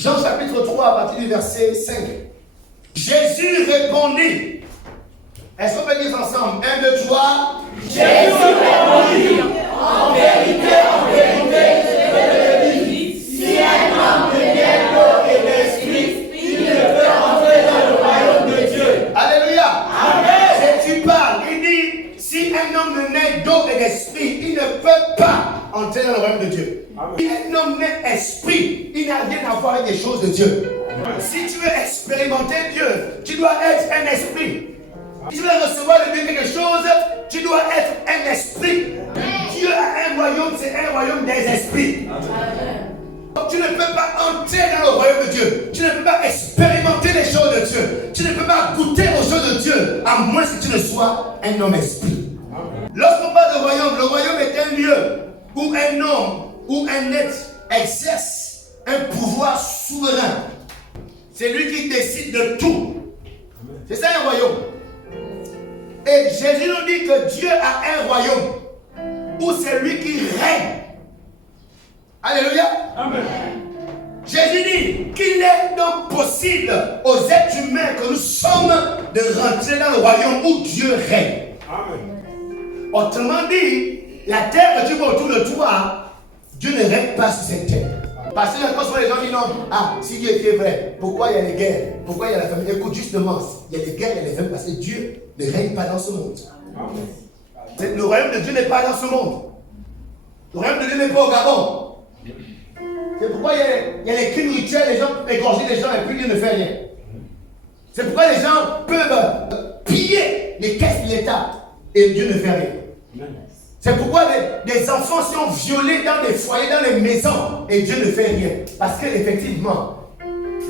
Jean chapitre 3 à partir du verset 5. Jésus répondit. Est-ce qu'on peut dire ensemble? 1, 2, 3. Jésus répondit. En vérité, je te dis, si un homme ne naît d'eau et d'esprit, il ne peut entrer dans le royaume de Dieu. Alléluia. Amen. Jésus parle. Il dit, si un homme ne naît d'eau et d'esprit, il ne peut pas entrer dans le royaume de Dieu. Amen. Si un homme naît esprit, il n'a rien à voir avec les choses de Dieu. Amen. Si tu veux expérimenter Dieu, tu dois être un esprit. Si tu veux recevoir de Dieu quelque chose, tu dois être un esprit. Dieu a un royaume, c'est un royaume des esprits. Donc, tu ne peux pas entrer dans le royaume de Dieu. Tu ne peux pas expérimenter les choses de Dieu. Tu ne peux pas goûter aux choses de Dieu, à moins que tu ne sois un homme esprit. Lorsqu'on parle de royaume, le royaume est un lieu où un homme ou un être exerce un pouvoir souverain. C'est lui qui décide de tout. C'est ça un royaume. Et Jésus nous dit que Dieu a un royaume où c'est lui qui règne. Alléluia. Amen. Jésus dit qu'il est donc possible aux êtres humains que nous sommes de rentrer dans le royaume où Dieu règne. Amen. Autrement dit, la terre que tu vois autour de toi, Dieu ne règne pas sur cette terre. Parce que quand les gens disent non, si Dieu était vrai, pourquoi il y a les guerres? Pourquoi il y a la famine? Écoute, justement, il y a les guerres, il y a les famines parce que Dieu ne règne pas dans ce monde. Amen. Le royaume de Dieu n'est pas dans ce monde. Le royaume de Dieu n'est pas au Gabon. C'est pourquoi il y a les crimes rituels, les gens égorger les gens et puis Dieu ne fait rien. C'est pourquoi les gens peuvent piller les caisses de l'État et Dieu ne fait rien. C'est pourquoi des enfants sont violés dans des foyers, dans les maisons et Dieu ne fait rien. Parce qu'effectivement,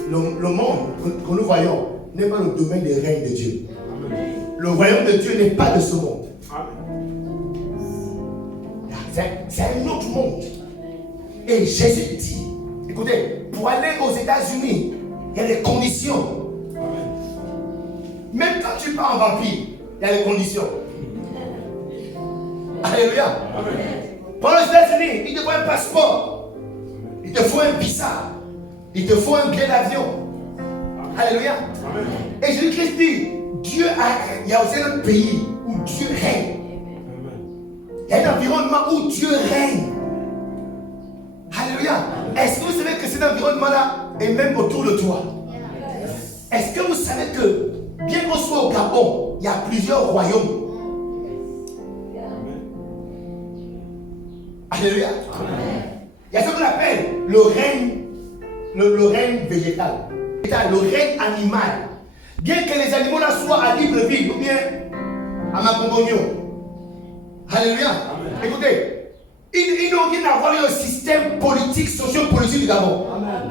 le monde que nous voyons n'est pas le domaine des règnes de Dieu. Amen. Le royaume de Dieu n'est pas de ce monde. C'est un autre monde. Et Jésus dit, écoutez, pour aller aux États-Unis, il y a des conditions. Même quand tu pars en vampire, il y a des conditions. Alléluia. Pour les États-Unis, il te faut un passeport. Il te faut un visa. Il te faut un billet d'avion. Alléluia. Amen. Et Jésus-Christ dit, il y a aussi un pays où Dieu règne. Il y a un environnement où Dieu règne. Alléluia. Est-ce que vous savez que cet environnement-là est même autour de toi? Est-ce que vous savez que, bien qu'on soit au Gabon, il y a plusieurs royaumes? Alléluia. Amen. Il y a ce qu'on appelle le règne végétal, le règne animal. Bien que les animaux là soient à Libreville ou bien à Makongogno. Alléluia. Amen. Écoutez, ils n'ont rien à voir avec le système politique, socio-politique du Gabon. Amen.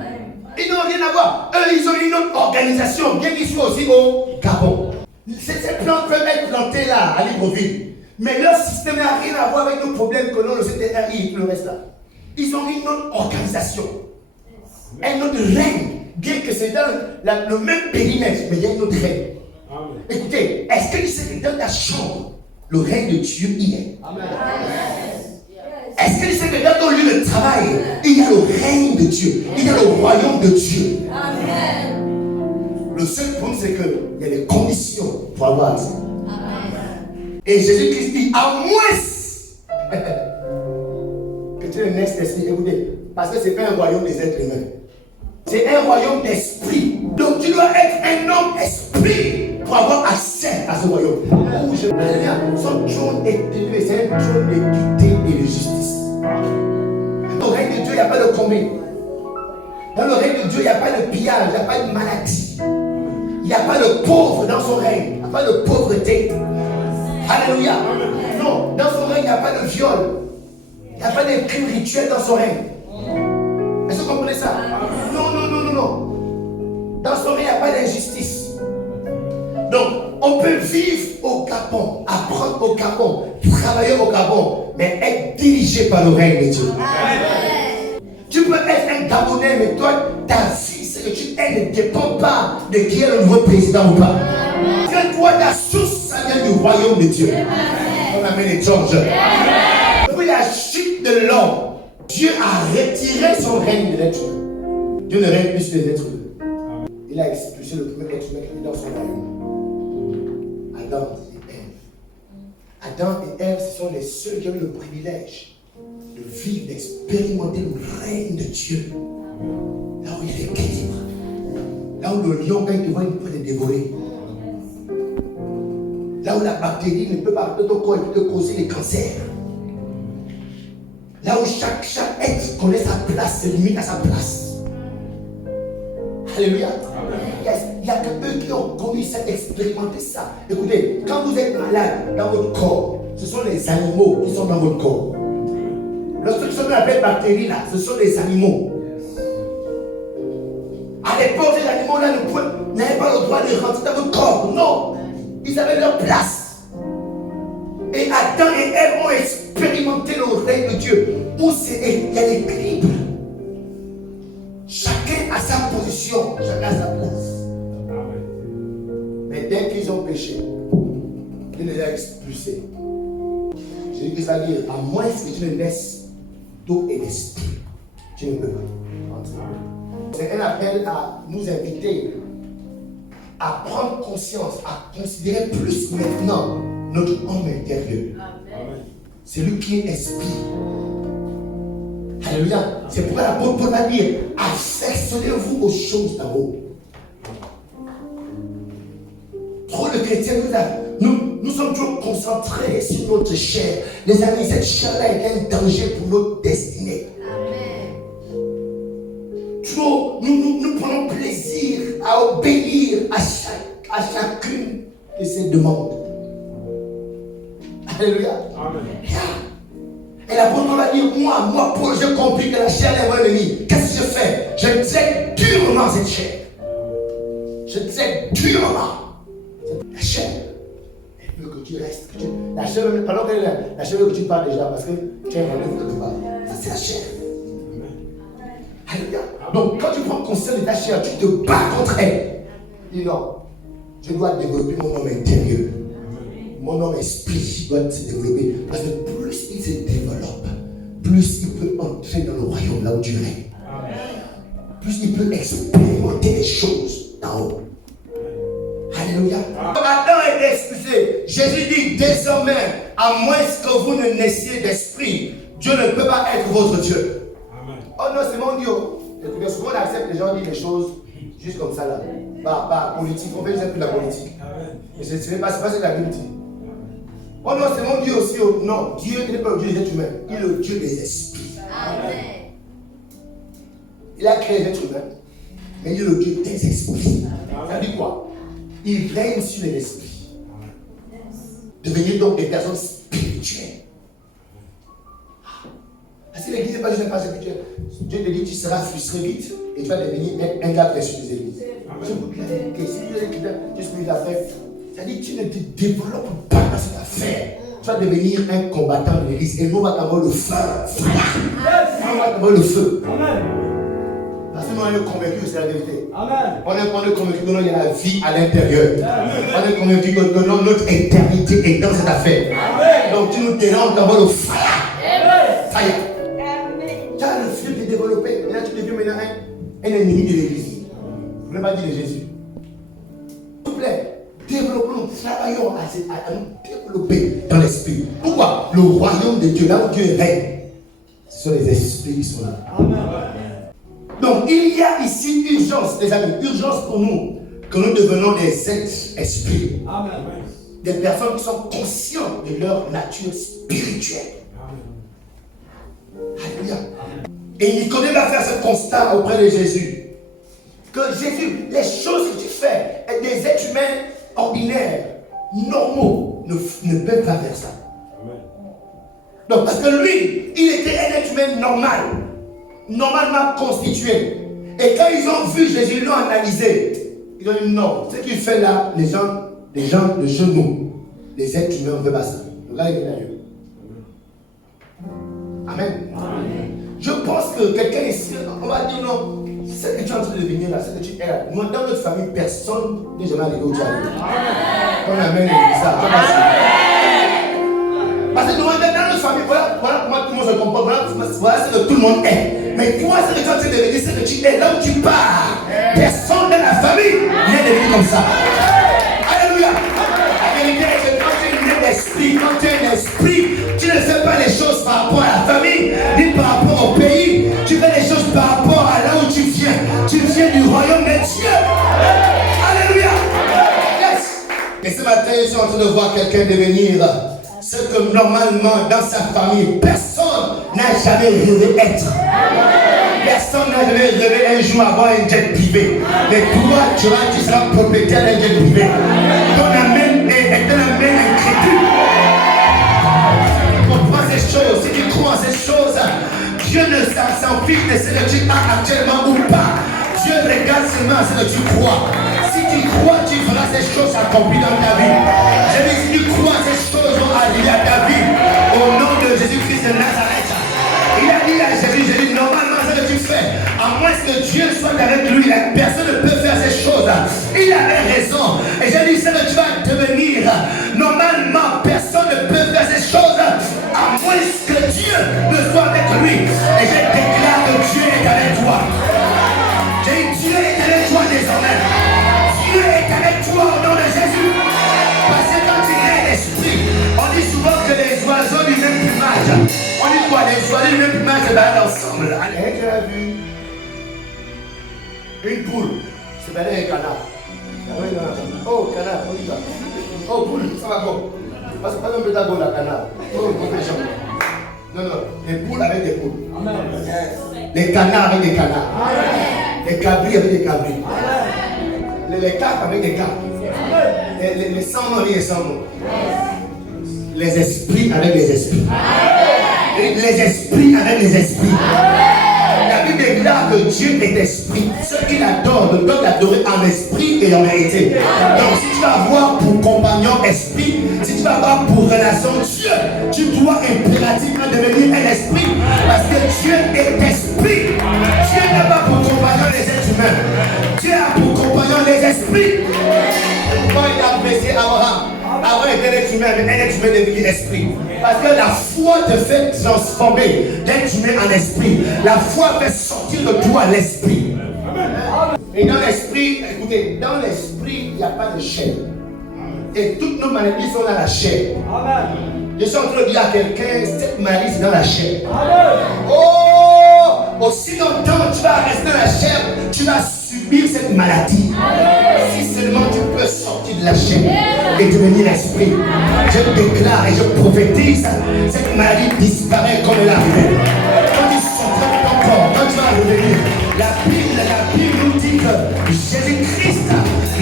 Ils n'ont rien à voir. Eux, ils ont une autre organisation, bien qu'ils soient aussi au Gabon. Ces plantes peuvent être plantées là, à Libreville. Mais leur système n'a rien à voir avec nos problèmes que l'on le CTRI et tout le reste là. Ils ont une autre organisation. Un autre règne. Bien que c'est dans le même périmètre, mais il y a une autre règne. Amen. Écoutez, est-ce que tu sais que dans ta chambre, le règne de Dieu y est? Amen. Est-ce que tu sais que dans ton lieu de travail, il y a le règne de Dieu, il y a le royaume de Dieu? Amen. Le seul point, c'est qu'il y a des conditions pour avoir ça. Et Jésus-Christ dit, à moins que tu ne naisses d'esprit. Écoutez, parce que ce n'est pas un royaume des êtres humains. C'est un royaume d'esprit. Donc tu dois être un homme esprit pour avoir accès à ce royaume. Son trône est élevé, c'est un trône d'équité et de justice. Dans le règne de Dieu, il n'y a pas de combine. Dans le règne de Dieu, il n'y a pas de pillage, il n'y a pas de maladie. Il n'y a pas de pauvre dans son règne. Il n'y a pas de pauvreté. Alléluia. Non, dans son règne, il n'y a pas de viol. Il n'y a pas de crimes rituels dans son règne. Est-ce que vous comprenez ça? Non. Dans son règne, il n'y a pas d'injustice. Donc, on peut vivre au Gabon, apprendre au Gabon, travailler au Gabon, mais être dirigé par le règne de Dieu. Amen. Tu peux être un Gabonais, mais toi, ta vie, c'est que tu ne dépend pas de qui est le nouveau président ou pas. Que toi, ta source, ça vient du royaume de Dieu. On amène les Georges. Depuis la chute de l'homme, Dieu a retiré son règne de l'être humain. Dieu ne règne plus sur les êtres humains. Il a expulsé le premier être humain qui est dans son royaume. Adam et Ève. Adam et Ève, ce sont les seuls qui ont eu le privilège de vivre, d'expérimenter le règne de Dieu. Là où il y a l'équilibre. Là où le lion, quand il te voit, il peut te dévorer. Là où la bactérie ne peut pas rentrer dans ton corps, il peut te causer les cancers. Là où chaque être connaît sa place, se limite à sa place. Alléluia. Il n'y a que eux qui ont connu ça, expérimenté ça. Écoutez, quand vous êtes malade dans votre corps, ce sont les animaux qui sont dans votre corps. Lorsque sont appelés bactéries là, ce sont les animaux. À l'époque, ces animaux-là n'avaient pas le droit de rentrer dans votre corps. Non. Ils avaient leur place. Et Adam et Ève ont expérimenté le règne de Dieu, où il y a l'équilibre. Chacun a sa position, chacun a sa place. Mais dès qu'ils ont péché, Dieu les a expulsés. Jésus va dire, à moins que tu ne naisses d'eau et d'esprit, tu ne peux pas entrer. C'est un appel à nous inviter à prendre conscience, à considérer plus maintenant notre homme intérieur. Amen. C'est lui qui est esprit. Alléluia. C'est pourquoi l'apôtre Paul va dire, affectionnez-vous aux choses d'en haut. Trop de chrétiens, nous sommes toujours concentrés sur notre chair. Les amis, cette chair-là est un danger pour notre destinée. Trop, nous prenons plaisir à obéir à chacune de ces demandes. Alléluia. Amen. Et l'apôtre va dire, moi, Paul, j'ai compris que la chair est mon ennemi. Qu'est-ce que je fais? Je traite durement cette chair. Je traite durement. La chair, elle veut que tu restes. La chair, pendant que la chair veut que tu parles déjà, parce que tu es rendez-vous quelque part. Ça, c'est la chair. Alléluia. Donc, quand tu prends conscience de ta chair, tu te bats contre elle. Dis non, je dois développer mon homme intérieur. Mon homme esprit doit se développer. Parce que plus il se développe, plus il peut entrer dans le royaume là où Dieu règne. Plus il peut expérimenter les choses d'en haut. Alléluia. Adam est expulsé. Jésus dit désormais, à moins que vous ne naissiez d'esprit, Dieu ne peut pas être votre Dieu. Amen. Oh non, c'est mon Dieu. Écoutez, souvent on accepte les gens disent des choses juste comme ça là. Pas politique, on fait juste de la politique. Mais ce n'est pas ce que la Bible dit. Oh non, c'est mon Dieu aussi. Oh. Non, Dieu n'est pas le Dieu des êtres humains. Il est le Dieu des esprits. Amen. Il a créé les êtres humains, mais il est le Dieu des esprits. Ça dit quoi? Il règne sur les esprits. Devenez donc des personnes spirituelles. Parce que l'église n'est pas juste un pas spirituel. Dieu te dit tu seras frustré vite et tu vas devenir un gars très sur les églises. Je vous dis la vérité, si tu es quelqu'un qui est la fête, c'est-à-dire tu ne te développes pas dans cette affaire. Tu vas devenir un combattant de l'église et nous on va t'avoir le feu. On va t'avoir le feu. Parce que nous on est convaincus que c'est la vérité. Amen. On est convaincus qu'il y a la vie à l'intérieur. On est convaincus que notre éternité est dans cette affaire. Amen. Donc tu nous déranges d'avoir le feu. Fire. Tu as le feu de développer. Et là tu deviens maintenant un ennemi de l'église. Je ne vais pas dire de Jésus. S'il vous plaît, développons, travaillons à nous développer dans l'esprit. Pourquoi? Le royaume de Dieu, là où Dieu règne, ce sont les esprits qui sont là. Amen. Donc il y a ici urgence, les amis, urgence pour nous, que nous devenons des êtres esprits. Amen. Des personnes qui sont conscientes de leur nature spirituelle. Alléluia. Et Nicodème va faire ce constat auprès de Jésus. Que Jésus, les choses que tu fais, des êtres humains ordinaires, normaux, ne peuvent pas faire ça. Amen. Donc, parce que lui, il était un être humain normal, normalement constitué. Et quand ils ont vu Jésus, ils l'ont analysé. Ils ont dit non, ce qu'il fait là, les gens de chez nous, les êtres humains ne peuvent pas ça. Donc là, il est là. Amen. Amen. Je pense que quelqu'un ici, on va dire non. Ce que tu es en train de devenir là, ce que tu es là. Moi, dans notre famille, personne n'est jamais allé au diable. On amène ça. Parce que dans notre famille, voilà comment tout le monde se comporte. Voilà ce que tout le monde est. Mais toi, ce que tu es en train de dire, c'est que tu es là où tu pars. Personne dans la famille n'est devenu comme ça. Alléluia. La vérité est que quand tu es un esprit, tu ne fais pas les choses par rapport à la famille, ni par rapport au pays. Tu fais les choses par rapport à là où tu viens. Tu viens du royaume de Dieu. Alléluia. Yes. Et ce matin, je suis en train de voir quelqu'un devenir ce que normalement dans sa famille, personne n'a jamais rêvé être. Personne n'a jamais rêvé un jour avoir un jet privé. Mais toi, tu seras propriétaire d'un jet privé. Ton amène est dans la main incrédule. Comprends ces choses. Si tu crois en ces choses, Dieu ne s'en fiche de ce que tu as actuellement ou pas. Dieu regarde seulement ce que tu crois. Si tu crois, tu feras ces choses accomplies dans ta vie. Je dis, si tu crois, ces choses vont arriver à ta vie. Au nom de Jésus-Christ de Nazareth. Il a dit à Jésus, normalement, ce que tu fais, à moins que Dieu soit avec lui, personne ne peut faire ces choses. Il avait raison. Et j'ai dit, ce que tu vas devenir, normalement, personne ne peut faire ces choses, à moins que Dieu ne soit avec lui. Et je déclare que Dieu est avec toi. J'ai dit, Dieu est avec toi désormais. Dieu est avec toi au nom de Jésus. Parce que quand tu es l'esprit, on dit souvent que les oiseaux du même plumage, on dit quoi? Les oiseaux du même plumage se baladent ensemble. Allez, tu as vu une poule se balader avec un canard. Oh, canard, on y va. Oh, poule, ça va bon. Parce que pas un peu d'abord la canard. Oh, non, non, les poules avec des poules. Les canards avec des canards. Les cabris avec des cabris. Les carpes avec des carpes. Les sans-noms avec les sans-noms. Les esprits avec les esprits. Les esprits avec les esprits. La Bible déclare que Dieu est esprit. Ceux qui l'adorent doivent l'adorer en esprit et en vérité. Donc si tu vas avoir pour compagnon esprit, si tu vas avoir pour relation Dieu, tu dois impérativement devenir un esprit. Parce que Dieu est esprit. Dieu n'a pas pour compagnon les êtres humains. Dieu a pour compagnon les esprits. Pourquoi il a blessé Abraham? Avant il était l'être humain, mais un être humain devenu esprit. Parce que la foi te fait transformer d'être humain en esprit. La foi fait sortir de toi l'esprit. Et dans l'esprit, écoutez, dans l'esprit, il n'y a pas de chair. Et toutes nos maladies sont dans la chair. Je suis en train de dire à quelqu'un, cette maladie c'est dans la chair. Oh, aussi longtemps tu vas rester dans la chair, tu vas subir cette maladie. Si seulement tu peux sortir de la chair et devenir l'esprit, je déclare et je prophétise, cette maladie disparaît comme elle arrivait. Quand tu sortiras de ton corps, quand tu vas revenir, la Bible nous dit que Jésus-Christ,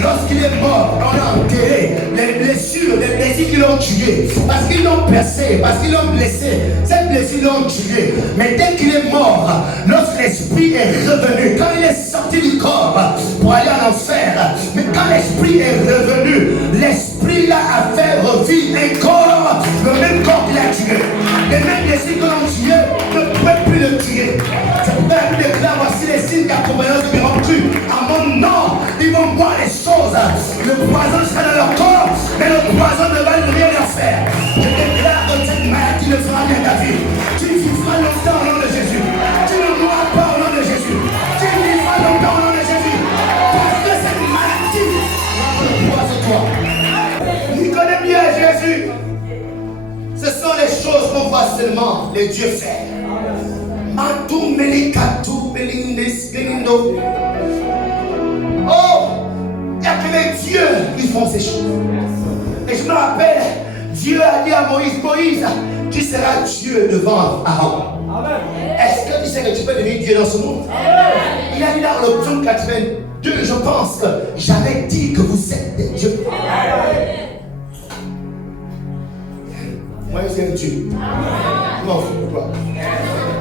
lorsqu'il est mort, on a enterré les blessures qui l'ont tué, parce qu'ils l'ont percé, parce qu'ils l'ont blessé, cette blessure l'ont tué. Mais dès qu'il est mort, lorsque l'esprit est revenu, quand il est sorti du corps pour aller en enfer, mais quand l'esprit est revenu, l'esprit là a fait revivre un corps, le même corps qu'il a tué. Les mêmes blessures que l'on tué ne pouvaient plus le tuer. C'est pourquoi la Bible déclare, voici les signes d'accompagnance qui ont cru. À mon nom, ils vont voir les choses. Le poison sera dans leur corps, mais le poison ne va rien leur faire. Je déclare que cette maladie ne fera rien ta vie. Tu vivras longtemps au nom de Jésus. Tu ne mourras pas au nom de Jésus. Tu vivras longtemps au nom de Jésus. Parce que cette maladie va le poids sur toi. Il connaît bien Jésus. Ce sont les choses qu'on voit seulement les dieux faire. Mantou melikatu belindis belindo. Oh, il n'y a que les dieux qui font ces choses. Et je me rappelle, Dieu a dit à Moïse, Moïse, tu seras Dieu devant Aaron. Est-ce que tu sais que tu peux devenir Dieu dans ce monde? Il a dit dans le psaume 82, je pense que j'avais dit que vous êtes des dieux. Moi je suis un Dieu. Non, pourquoi?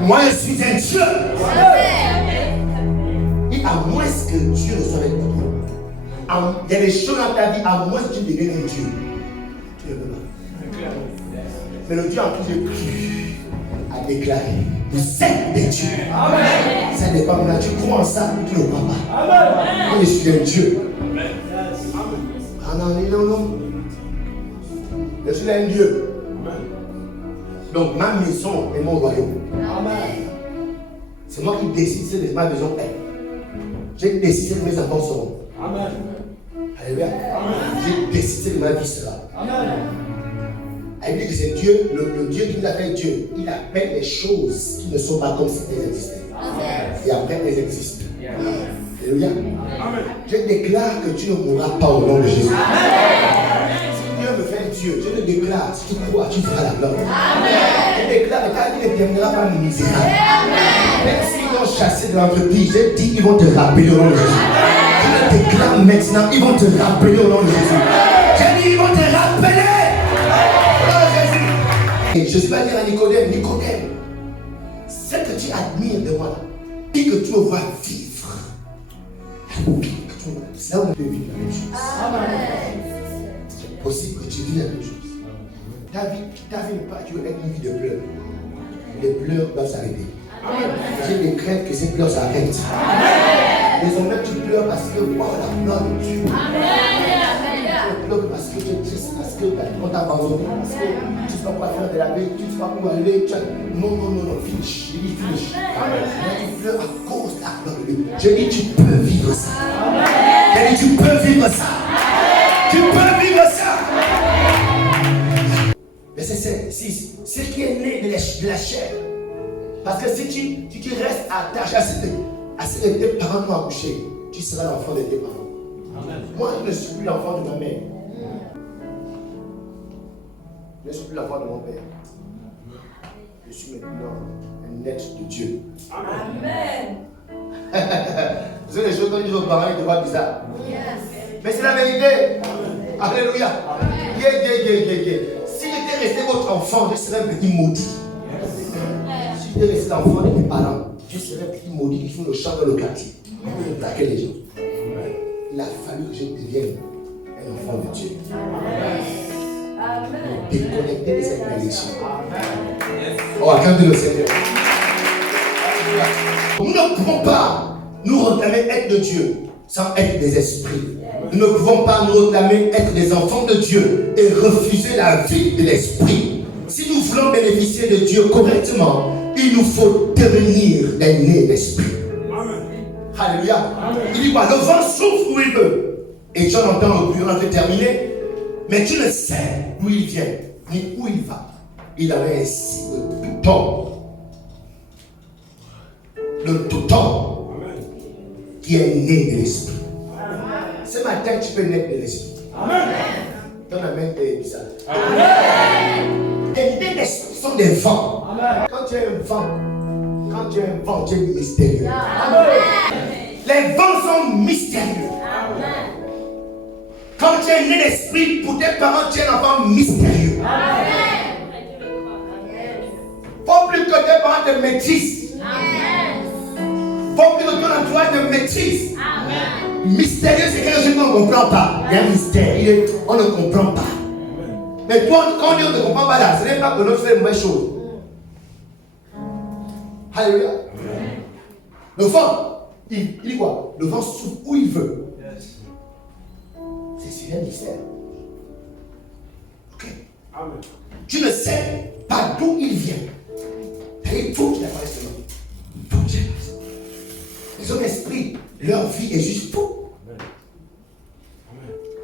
Moi je suis un Dieu. Et à moins que Dieu ne soit avec toi, il y a des choses dans ta vie, à moins que tu deviennes un Dieu. Tu ne peux pas. Mais le Dieu en qui j'ai cru a déclaré, vous êtes des dieux. Amen. Ça dépend de là. Tu crois en ça ou tu ne crois pas. Amen. Moi je suis un Dieu. Ah non, non. Je suis un Dieu. Donc ma maison est mon royaume. Amen. C'est moi qui décide si ma maison est. J'ai décidé que mes enfants seront. Amen. Alléluia. J'ai décidé que ma vie sera. Amen. Elle dit que c'est Dieu, le Dieu qui nous appelle Dieu. Il appelle les choses qui ne sont pas comme si elles existaient. Et après, elles existent. Alléluia. Je déclare que tu ne mourras pas au nom de Jésus. Si Dieu me fait Dieu, je le déclare. Si tu crois, tu feras la gloire. Je déclare que ta vie ne deviendra pas misérable. Même s'ils vont chasser de l'entreprise, je dis qu'ils vont te rappeler au nom de Jésus. Je le déclare maintenant, ils vont te rappeler au nom de Jésus. Je dis, ils vont te rappeler. Je ne suis pas dire à Nicodème, ce que tu admires de moi, et que tu me vois vivre, c'est là où on peut vivre la même chose. C'est possible que tu vis la même chose. Ta vie n'est pas, tu veux être une vie de pleurs. Les pleurs doivent s'arrêter. J'ai des craintes que ces pleurs s'arrêtent. Désormais, tu pleures parce que wow, la gloire de Dieu. Tu pleures parce que tu es triste, parce qu'on t'a abandonné, parce que tu ne sais pas quoi faire de la vie, tu ne sais pas où aller. Non, finish. Je dis finish. Mais tu pleures à cause de la gloire de Dieu. Je dis tu peux vivre ça. Je dis tu peux vivre ça. Tu peux vivre ça. Verset 6. Ce qui est né de la chair. Parce que si tu restes attaché à ce que tes parents t'ont accouché, tu seras l'enfant de tes parents. Amen. Moi, je ne suis plus l'enfant de ma mère. Je ne suis plus l'enfant de mon père. Je suis maintenant un être de Dieu. Amen. Vous savez, les choses qu'on dit aux parents, ils te voient bizarre. Yes. Mais c'est la vérité. Amen. Alléluia. Yeah. Si j'étais resté votre enfant, je serais un petit maudit. Si j'étais resté l'enfant de mes parents, je serais un petit maudit qui fait le chant dans le quartier. Pour attaquer les gens. Il a fallu que je devienne un enfant de Dieu. Amen. Déconnecter de cette malédiction. Oh, acclamez le Seigneur. Nous ne pouvons pas nous réclamer être de Dieu sans être des esprits. Nous ne pouvons pas nous réclamer être des enfants de Dieu et refuser la vie de l'esprit. Si nous voulons bénéficier de Dieu correctement, il nous faut devenir des nés d'esprit. Alléluia. Amen. Il dit quoi? Le vent souffle où il veut. Et tu entends le bruit, on a fait terminer. Mais tu ne sais d'où il vient, ni où il va. Il avait ainsi le tout temps. Le tout temps qui est né de l'esprit. Ce matin, tu peux naître de l'esprit. Amen. Ton amen est bizarre. Amen. Les nés d'esprit sont des vents. Amen. Quand tu es un vent, tu es mystérieux. Amen. Les vents sont mystérieux. Amen. Quand tu es né d'esprit, pour tes parents, tu es un enfant mystérieux. Amen. Faut plus que tes parents te maîtrisent. Amen. Faut plus que ton entourage te maîtrise. Amen. Mystérieux, c'est quelque chose qu'on ne comprend pas. Il y a un mystère, on ne comprend pas. Mais toi, quand on dit on ne comprend pas là, ce n'est pas que l'autre fait une mauvaise chose. Alléluia. Le vent. Il dit quoi? Le vent souffle où il veut. C'est un mystère. Ok. Amen. Tu ne sais pas d'où il vient. Il faut qu'il apparaisse demain. Les hommes esprits, leur vie est juste fou.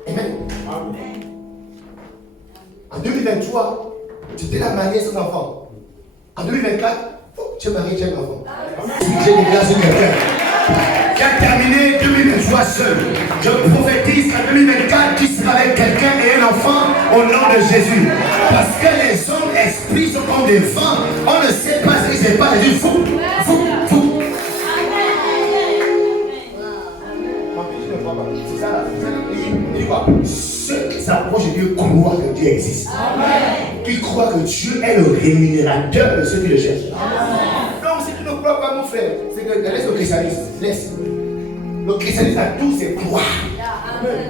Amen. Amen. En 2023, tu t'es la mariée sans enfant. En 2024, tu es marié, tu as un enfant. J'ai des grâces sur quelqu'un qui a terminé 2023 seul. Je prophétise qu'en 2024, tu seras avec quelqu'un et un enfant au nom de Jésus. Parce que les hommes esprits sont comme des vents. On ne sait pas ce qui se passe. Ils disent fou. C'est ça là. Il dit quoi? Ceux qui s'approchent de Dieu croient que Dieu existe. Amen. Qui croient que Dieu est le rémunérateur de ceux qui le cherchent. Amen. Donc si tu ne crois pas mon frère, c'est que laisse le christianisme. Laisse. Le christianisme a tous ses croix. Amen.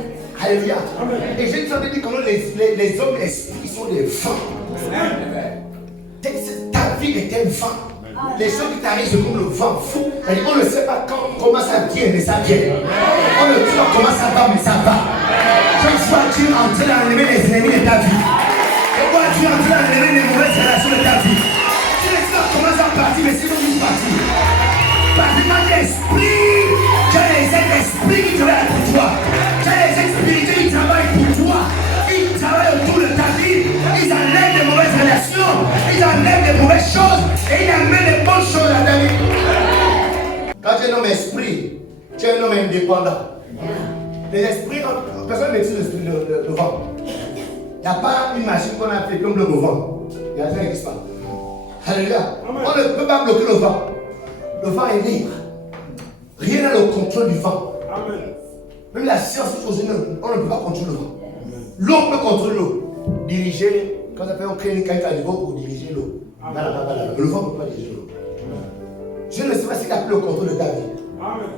Alléluia. Amen. Et j'ai déjà dit comment les hommes esprits sont des vents. Ta vie est un vent. Les choses qui t'arrivent, c'est comme le vent fou. On ne sait pas comment ça vient, mais ça vient. On ne sait pas comment ça va, mais ça va. Chaque fois tu es en train d'enlever les ennemis de ta vie. Et quand tu es en train d'enlever les mauvaises relations de ta vie, tu ne sais pas comment ça partit, mais c'est comme une partie. Parce que quand tu es esprit, tu as les esprits qui travaillent pour toi. Tu as les esprits qui travaillent pour toi. Ils travaillent autour de ta vie. Ils enlèvent les mauvaises relations. Ils enlèvent les mauvaises choses. Et ils amènent les bonnes choses à ta vie. Quand tu es un homme esprit, tu es un homme indépendant. Les esprits, personne ne maîtrise le vent. Il n'y a pas une machine qu'on a fait comme le vent. Il y a ça qui n'existe pas. Alléluia. On ne peut pas bloquer le vent. Le vent est libre. Rien n'a le contrôle du vent. Amen. Même la science, on ne peut pas contrôler le vent. L'eau peut contrôler l'eau. Diriger, quand on crée une caniveau pour diriger l'eau. Le vent ne peut pas diriger l'eau. Je ne sais pas s'il a pris le contrôle de ta vie. Amen.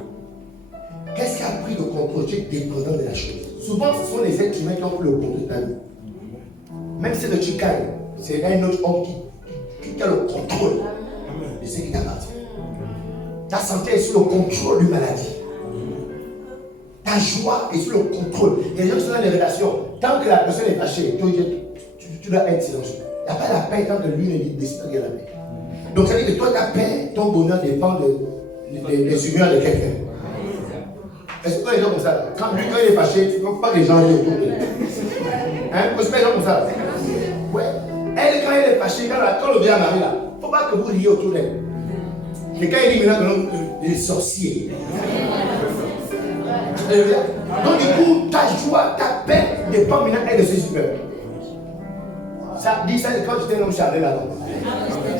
Qu'est-ce qui a pris le contrôle? Tu es dépendant de la chose. Souvent, ce sont les êtres humains qui ont pris le contrôle de ta vie. Même si le chicagne, c'est un autre homme qui a le contrôle de ce qui t'appartient. Ta santé est sous le contrôle d'une maladie. Ta joie est sous le contrôle. Les gens qui sont dans les relations, tant que la personne est fâchée, tu dois être silencieux. Il n'y a pas la paix tant que lui ne décide pas qu'il y a la paix. Donc ça veut dire que toi, ta paix, ton bonheur dépend des humeurs de quelqu'un. Est-ce que tu as des gens comme ça? Quand il est fâché, tu ne peux pas que les gens rient autour de lui. Hein? Est-ce que tu as des gens comme ça? Ouais. Elle, quand elle est fâchée, quand le vient marier là, il ne faut pas que vous riez autour d'elle. Mais quand il dit maintenant que les sorciers. Donc du coup, ta joie, ta paix dépend maintenant de ses humeurs. Ça dit ça quand j'étais un homme charnel là-bas.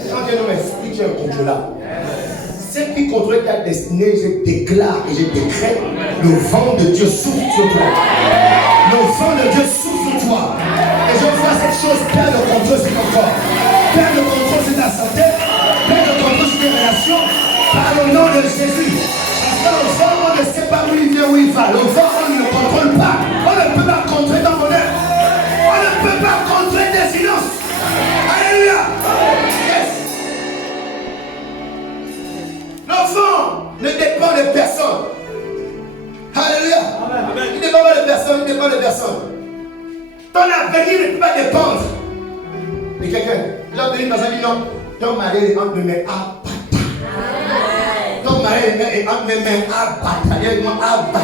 Quand tu es un homme esprit, tu es un contrôleur. Ce qui contrôle ta destinée, je déclare et je décrète le vent de Dieu souffle sur toi. Le vent de Dieu souffle sur toi. Et je vois cette chose perdre le contrôle sur ton corps. Perdre le contrôle sur ta santé. Perdre le contrôle sur tes relations. Par le nom de Jésus. Parce que le vent, on ne sait pas où il vient, où il va. Le vent, on ne le contrôle pas. On ne peut pas contrôler ton bonheur. On ne peut pas contrôler tes silences. Alléluia. Yes. L'enfant ne dépend de personne. Alléluia. Amen. Il ne dépend pas de personne, il ne dépend de personne. Ton avenir ne peut pas dépendre de quelqu'un. Là, une personne dit non, ton mari est entre mes mains à bata. Ton mari est entre mes mains à bata. Il dit à bata.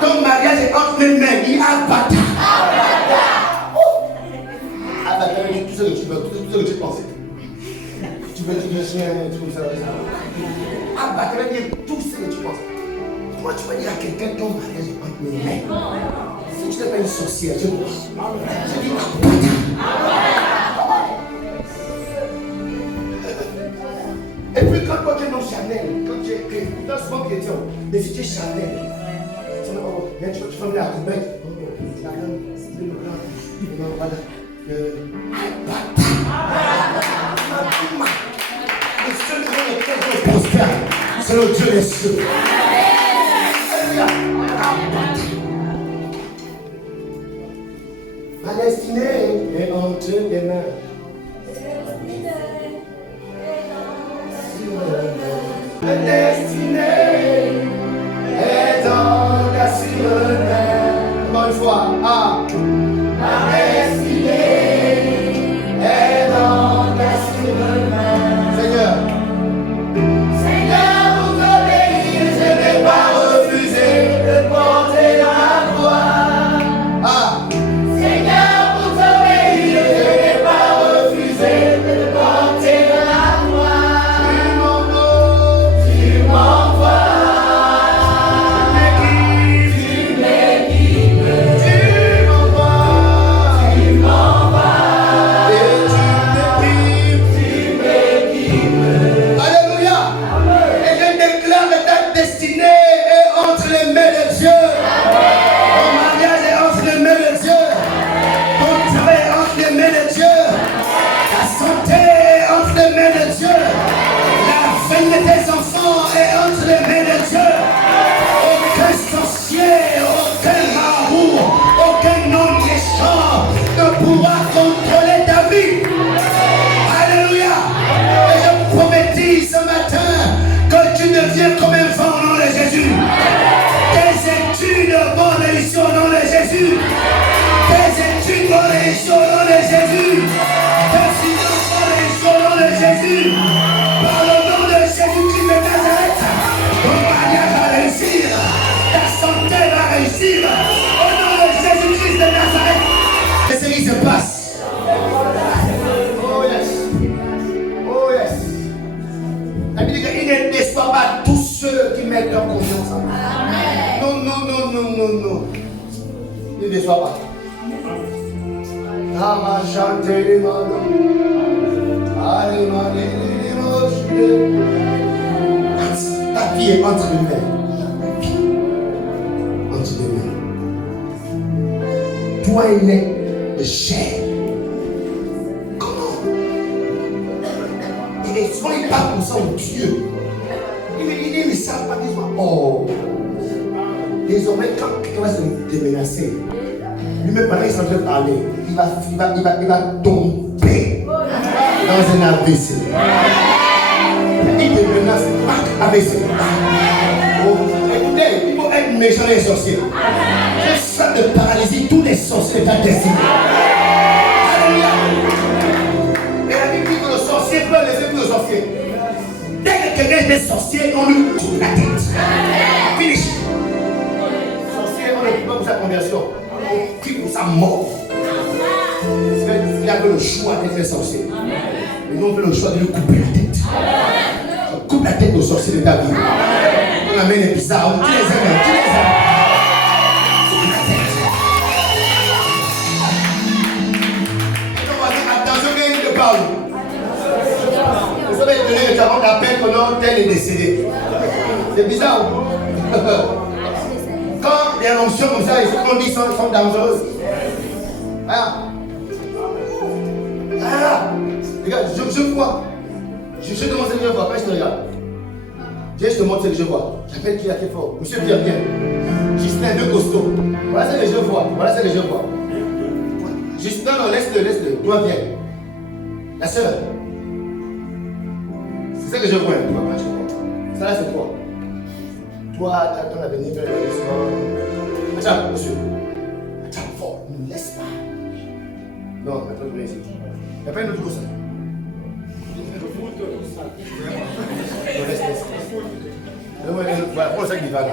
Ton mariage est entre mes mains, il a bata. À bata, tout ce que tu veux, tout ce que tu pensais. Tu veux tout ça. Ah, bah, tu vas dire tout ce que tu penses. Comment tu vas dire à quelqu'un ton mariage est entre mes mains? Si tu n'es pas une sorcière, je dis et puis quand toi tu es non charnel, quand tu es dans ce monde chrétien, mais si tu es charnel, tu fais la coupette. Le seul qui est prospère, c'est le Dieu des cieux. Ma destinée est entre tes mains. Ma destinée est dans ta main. Encore une fois, ah. Ma destinée est dans ta main. Seigneur. Seigneur, pour t'obéir, je n'ai pas refusé de porter la croix. Ah. Seigneur, pour t'obéir, je n'ai pas refusé de porter la croix. Tu m'en confiance en lui. Non. Ne déçois pas. Ta vie est entre les mains. Entre les mains. Toi est né de chair. Comment? Et souvent il parle comme ça au Dieu. Il ne savent pas qu'ils sont. Oh. Désormais, quand quelqu'un va se démenacer, lui-même, pendant qu'il est en train de parler, il va tomber dans un AVC. Il te menace AVC. Oh, écoutez, il faut être méchant les sorciers. Je sens de paralysie tous les sorciers de ta destinée. Alléluia. Et la Bible dit que le sorcier peut laisser plus le sorcier. Dès que quelqu'un est sorcier, on lui coupe la tête. Finish. On ne prie pas pour sa conversion, on prie pour sa mort. Il avait le choix d'être sorcier. Mais nous on fait le choix de lui couper la tête. On coupe la tête aux sorciers de ta vie. On amène les bizarres, on tue les aimes, on tue les aimes. Coupe la tête. Et donc on va dire attention quand il te parle. Vous savez donner le savon d'appel que non, tel est décédé. C'est bizarre. Quand les notions comme ça, les choses qu'on dit sont dangereuses. Regarde, je vois. Je demande ce que je vois, pas je te regarde. Je te montre ce que je vois. J'appelle qui a qui est fort. Monsieur Pierre, viens. Justin, deux costauds. Voilà ce que je vois. Justin, non, laisse-le. Toi, viens. La sœur. C'est ça que je vois. Ça là, c'est toi. Toi, ton avenir, attends, monsieur. Attends, fort, ne laisse pas. Non, attends, je vais ici. Il n'y a pas une autre chose. Laisse. Voilà, prends le sac d'Ivan.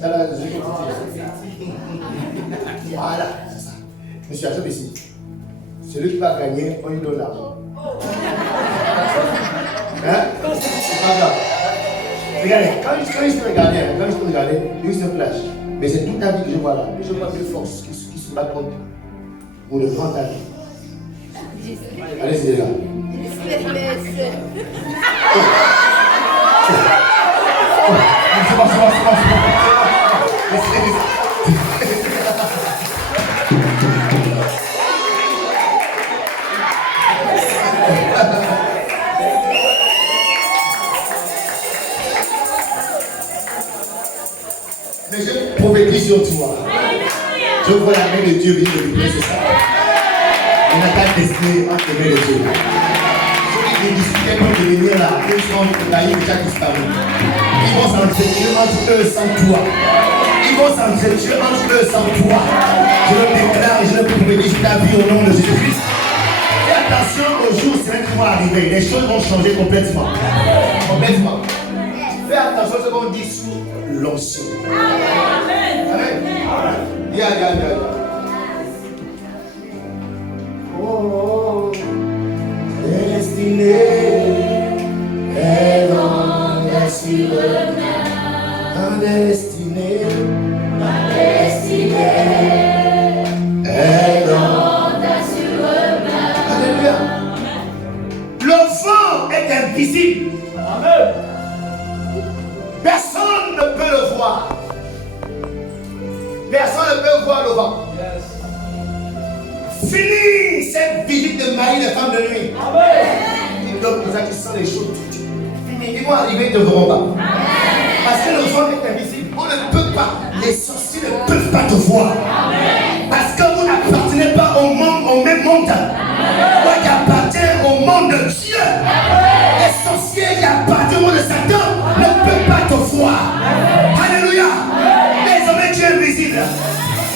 Ça là, je vais voilà, c'est ça. Monsieur, achète ici. Celui qui va gagner, on lui donne l'argent. Hein? C'est pas grave. Regardez, quand je te regardais, lui se flash. Mais c'est toute ta vie que je vois là. Je vois des forces qui se battent contre pour le grand talent. Allez-y, les gars. C'est bon. Mais je prophétise sur toi. Je vois la main de Dieu venir de libérer ce soir. Il n'a pas testé entre les mains de Dieu. Ceux qui discutaient pour devenir là, ils sont déjà disparus. Ils vont s'entretuer entre eux sans toi. Je le déclare et je le prophétise sur ta vie au nom de Jésus-Christ. Fais attention aux jours qui vont arriver. Les choses vont changer complètement. Fais attention à ce qu'on dit sous l'onction. Amen. Yeah. Oh, destinée est dans les cieux. Ma destinée est dans les cieux. Alléluia. Le vent est invisible. Amen. Personne ne peut le voir. Personne ne peut voir le vent. Yes. Fini cette visite de Marie, la femme de nuit. Amen. Il donne pour ça qui sont les choses. Fini. Ils vont arriver, ils ne te verront pas. Amen. Parce que le vent est invisible. On ne peut pas. Les sorciers ne peuvent pas te voir. Amen. Parce que vous n'appartenez pas au même monde. Moi qui appartiens au monde de Dieu. Amen. Les sorciers qui appartiennent au monde de Satan ne peuvent pas te voir. Amen. Alléluia. Désormais tu es invisible.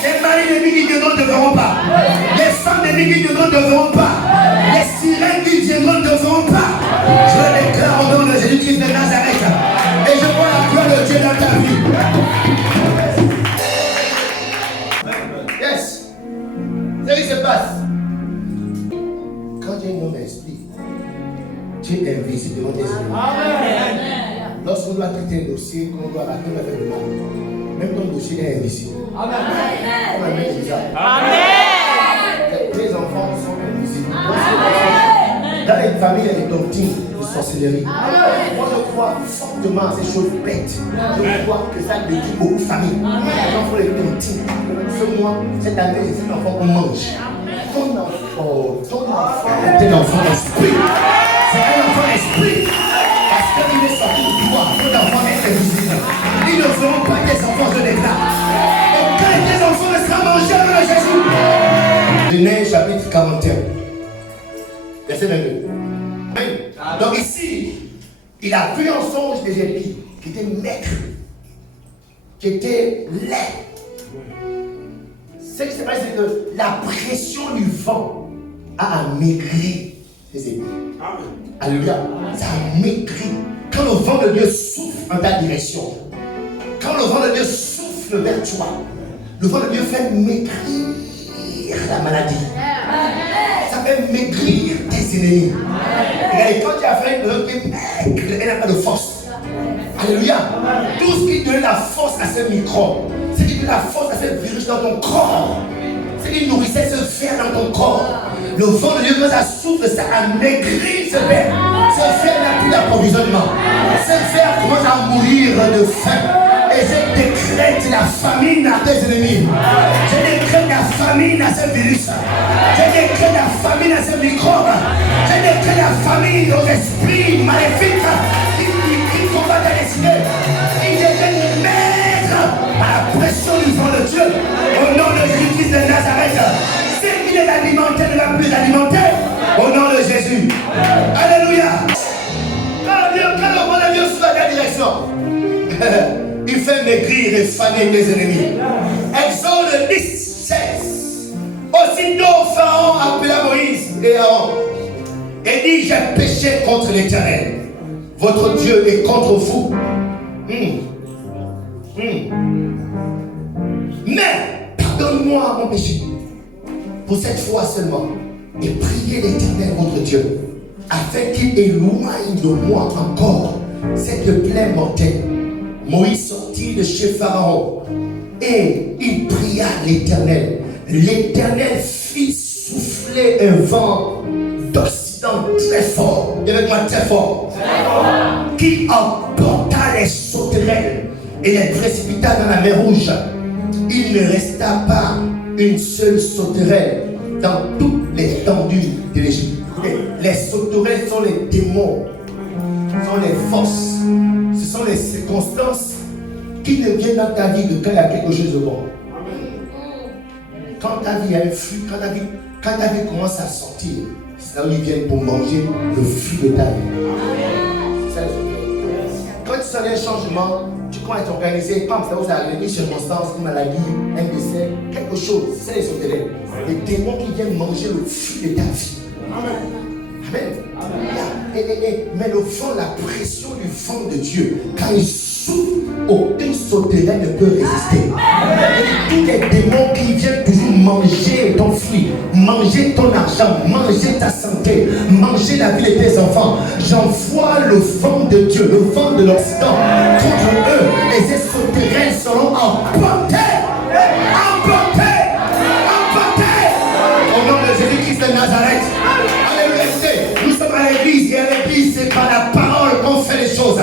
Les maris ennemis qui viendront ne te verront pas. Les femmes ennemies qui viendront ne te verront pas. Les sirènes qui viendront ne te verront pas. Je le déclare au nom de Jésus-Christ de Nazareth. Et je vois la gloire de Dieu dans ta vie. Yes. C'est ce qui se passe. Quand tu es un homme d'esprit, tu es invisible devant tes ennemis. Lorsqu'on doit traiter certains dossiers qu'on doit faire du mal. Même ton dossier est invisible. Amen. Tes enfants sont invisibles. Dans les familles, il y a des doctrines de sorcellerie. Moi, je crois fortement à ces choses bêtes. Je crois que ça détruit beaucoup de familles. Les enfants, les tontines. Ce mois, cette année, c'est un enfant qu'on mange. Ton enfant est un enfant d'esprit. C'est un enfant d'esprit. Parce qu'il est sorti de toi. Ton enfant est invisible. Ils ne feront pas des enfants de l'État. Aucun des enfants ne sera mangé dans Jésus. Genèse chapitre 41. Verset 22. Donc ici, il a vu en songe des épis qui étaient maigres, qui étaient laids. Ce qui s'est passé, c'est que la pression du vent a amaigri les épis. Alléluia. Ça a maigri. Quand le vent de Dieu souffle en ta direction, quand le vent de Dieu souffle vers toi, le vent de Dieu fait maigrir la maladie. Ça fait maigrir tes ennemis. Et quand tu as fait une personne qui est maigre, elle n'a pas de force. Alléluia. Tout ce qui donne la force à ce microbe, ce qui donne la force à ce virus dans ton corps, ce qui nourrissait ce fer dans ton corps, le vent de Dieu, quand ça souffle, ça amaigrit ce fer. Ce fer n'a plus d'approvisionnement. Ce fer commence à mourir de faim. Et je décrète la famine à tes ennemis. Je décrète la famine à ce virus. Je décrète la famine à ce microbe. Je décrète la famine aux esprits maléfiques qui combattent ta destinée. Ils deviennent maîtres à la pression du vent de Dieu. Au nom de Jésus-Christ de Nazareth. Ce qui les alimentait ne va plus alimenter. Au nom de Jésus. Alléluia. Quand le vent de Dieu soit dans ta direction. Il fait maigrir et faner les ennemis. Exode 10, 16. Aussitôt Pharaon appela Moïse et Aaron et dit: j'ai péché contre l'Éternel, votre Dieu, et contre vous. Mais pardonne-moi mon péché pour cette fois seulement, et priez l'Éternel votre Dieu afin qu'il éloigne de moi encore cette plaie mortelle. Moïse sortit de chez Pharaon et il pria l'Éternel. L'Éternel fit souffler un vent d'Occident très fort, avec moi très fort, qui emporta les sauterelles et les précipita dans la mer Rouge. Il ne resta pas une seule sauterelle dans toute l'étendue de l'Égypte. Les sauterelles sont les démons, sont les forces. Ce sont les circonstances qui ne viennent dans ta vie que quand il y a quelque chose de bon. Quand ta vie a un flux, quand ta vie commence à sortir, c'est là où ils viennent pour manger le flux de ta vie. Quand tu sens un changement, tu commences à t'organiser, comme ça, vous avez une circonstance, une maladie, un décès, quelque chose, c'est les sauterelles. Les démons qui viennent manger le flux de ta vie. Amen. Mais le vent, la pression du vent de Dieu, quand il souffle, aucune sauterelle ne peut résister. Tous les démons qui viennent toujours manger ton fruit, manger ton argent, manger ta santé, manger la vie de tes enfants, j'envoie le vent de Dieu, le vent de l'Occident contre eux, et ces sauterelles seront emportées. Au nom de Jésus-Christ de Nazareth. Nous sommes à l'église, et à l'église, c'est par la parole qu'on fait les choses.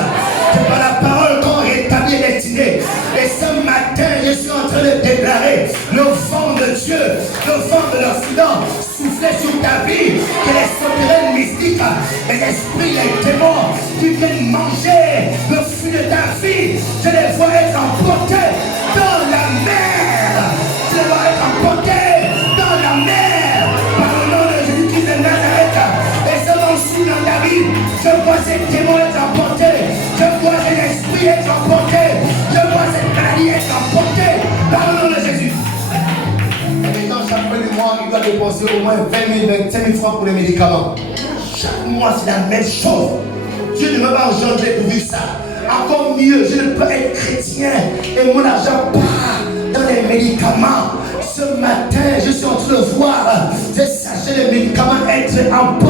C'est par la parole qu'on rétablit les destinées. Et ce matin, je suis en train de déclarer le vent de Dieu, le vent de l'Occident, souffler sur ta vie, que les sauterelles mystiques, les esprits, les démons qui viennent manger le fruit de ta vie, je les vois être emportés dans la mer. Je les vois être emportés dans la mer. Par le nom de Jésus-Christ de Nazareth. Dans ta vie, je vois ces démons être emportés, je vois ces esprits être emportés, je vois cette maladie être emportée par le nom de Jésus. Et maintenant, chaque fin du mois, il doit dépenser au moins 20 000, 25 000 francs pour les médicaments. Chaque mois, c'est la même chose. Dieu ne m'a pas engendré pour vivre ça. Encore mieux, je ne peux être chrétien et mon argent part dans les médicaments. Ce matin, je suis en train de voir ces sachets de médicaments être emportés